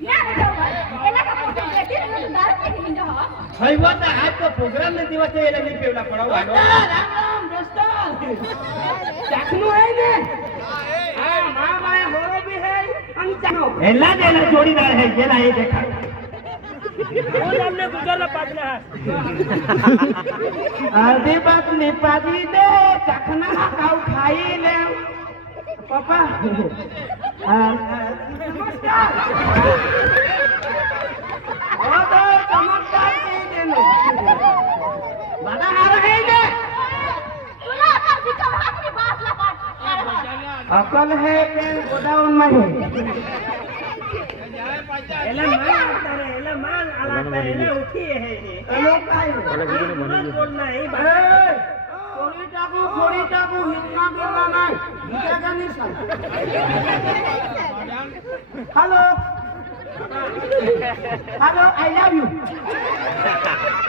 आज तो प्रोग्राम ने दिवस એ લગી પેવલા પડાવવાનો રામ દોસ્ત ચાકનું હે ને હા માં માય હોરો ભી હે અને ચાનો એલા દેના જોડીદાર હે જેલા એ દેખા वो हमने गुजरला पागला आधी बात निपाजी दे चखना खाऊ खाई ले पापा नमस्कार ओ तो चमत्कार की देनो बड़ा हार है जे तुला कर दिखा हाथनी बात लपाट अकल है के गोडाउन में है एला माल आलाता है ना उठी है हेलो काय बोलना है थोड़ी टाकू हिंगा बिरला नहीं बीजा नहीं सन हेलो आई लव यू